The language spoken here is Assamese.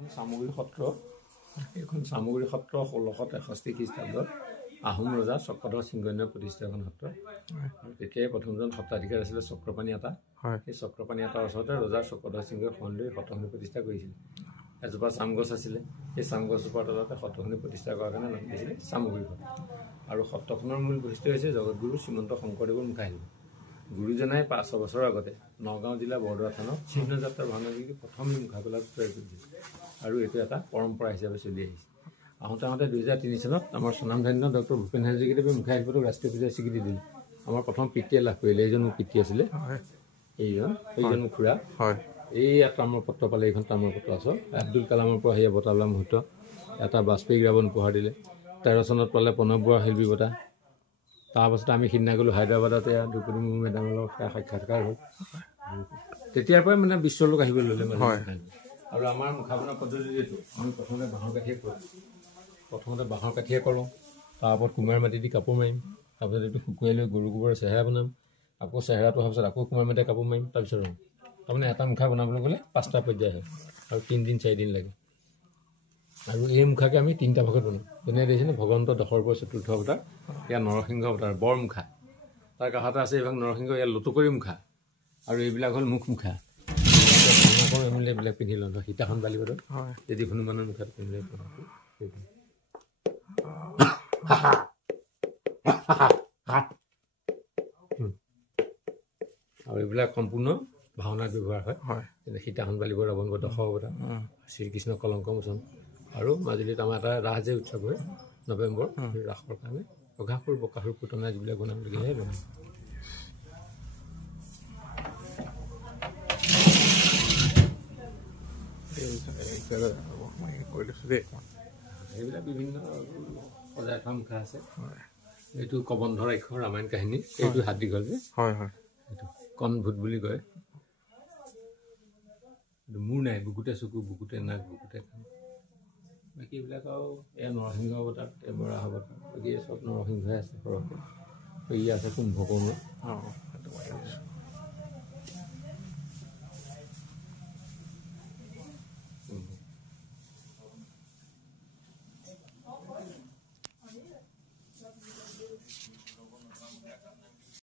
চামগুৰি সত্ৰ এইখন চামগুৰি সত্ৰ 1663 খ্ৰীষ্টাব্দত আহোম ৰজা চক্ৰধৰ সিংহনীয় প্ৰতিষ্ঠা এখন সত্ৰ তেতিয়াই প্ৰথমজন সত্ৰাধিকাৰ আছিলে চক্ৰপাণি আতা সেই চক্ৰপাণি আতাৰ ওচৰতে ৰজা চক্ৰধৰ সিংহই সন্দেহ সত্ৰখনি প্ৰতিষ্ঠা কৰিছিল এজোপা চামগছ আছিলে সেই চামগছজোপাৰ তলতে সত্ৰখনি প্ৰতিষ্ঠা কৰাৰ কাৰণে নাম দিছিলে চামগুৰি সত্ৰ আৰু সত্ৰখনৰ মূল বৈশিষ্ট্য হৈছে জগতগুৰু শ্ৰীমন্ত শংকৰদেৱৰ মুখাশিল্প গুৰুজনাই 500 বছৰৰ আগতে নগাঁও জিলা বৰদোৱা থানত চিহ্ন যাত্ৰাৰ ভাঙনি প্ৰথম মুখাকলা তৈয়াৰ কৰিছিল আৰু এইটো এটা পৰম্পৰা হিচাপে চলি আহিছে আহোঁতে 2003 চনত আমাৰ স্বনামধন্য ডক্টৰ ভূপেন হাজৰিকাদেৱে মুখাশিল্পটোক ৰাষ্ট্ৰীয় পৰ্যায়ত স্বীকৃতি দিলে আমাৰ প্ৰথম পিতৃয়ে লাভ কৰিলে এইজন মোৰ পিতৃ আছিলে এইজন খুৰা এই তামৰ পত্ৰ পালে এইখন তামৰ পত্ৰ আছে আব্দুল কালামৰ পৰা সেই বঁটা লোৱা মুহূৰ্ত এটা বাজপেয়ী গ্ৰাবন উপহাৰ দিলে 13 চনত পালে প্ৰণৱ বৰা শিল্পী বঁটা তাৰপাছত আমি সিদিনা গ'লো হায়দৰাবাদতে দ্ৰৌপদী মুৰ্মু মেডামৰ লগত সাক্ষাৎকাৰ হ'ল তেতিয়াৰ পৰাই মানে বিশ্বৰ লোক আহিব ল'লে মানে আৰু আমাৰ মুখা বনোৱা পদ্ধতি যিটো আমি প্ৰথমতে বাঁহৰ কাঠিয়ে কৰোঁ তাৰ ওপৰত কুমাৰ মাটি দি কাপোৰ মাৰিম তাৰপিছত এইটো শুকুৱাই লৈ গৰু গোবৰৰ চেহেৰা বনাম আকৌ চেহেৰাটো হোৱাৰ পিছত আকৌ কুমাৰ মাটিৰে কাপোৰ মাৰিম তাৰপিছত ৰওঁ তাৰমানে এটা মুখা বনাবলৈ গ'লে 5টা পৰ্যায় হয় আৰু 3 দিন 4 দিন লাগে আৰু এই মুখাকে আমি 3টা ভাগত বনাওঁ যেনে দেখিছেনে ভগৱন্ত দশৰ পৰা চতুৰ্থ অৱতাৰ ইয়াৰ নৰসিংহ অৱতাৰ বৰ মুখা তাৰ কাষতে আছে এইভাগ নৰসিংহ ইয়াৰ লুটুকৰি মুখা আৰু এইবিলাক হ'ল মুখা এমিলে এইবিলাক পিন্ধি লওঁ সীতাখন বালিবত যদি হনুমানৰ মুখাত পিন্ধিলে আৰু এইবিলাক সম্পূৰ্ণ ভাওনাত ব্যৱহাৰ হয় যেনে সীতাখন বালিব ৰাৱণ বধ দশ অৱতাৰ শ্ৰীকৃষ্ণ কলংক মোচন আৰু মাজুলীত আমাৰ এটা ৰাস যে উৎসৱ হয় নৱেম্বৰ ৰাসৰ কাৰণে অঘাসুৰ বকাসুৰ পুতনা যিবিলাক বনাবলগীয়াহে বনায় এইবিলাক বিভিন্ন সজাই থোৱা মুখা আছে এইটো কবন্ধৰ আখ্য ৰামায়ণ কাহিনী এইটো হাত দীঘল যে এইটো কণভূত বুলি কয় মোৰ নাই বুকুতে চকু বুকুতে নাক বুকুতে কাণ বাকী এইবিলাক আৰু এয়া নৰসিংহ অৱতাৰ বৰাহ অৱতাৰ বাকী চব নৰসিংহই আছে সৰহকৈ ই আছে কুম্ভকৰ্ণ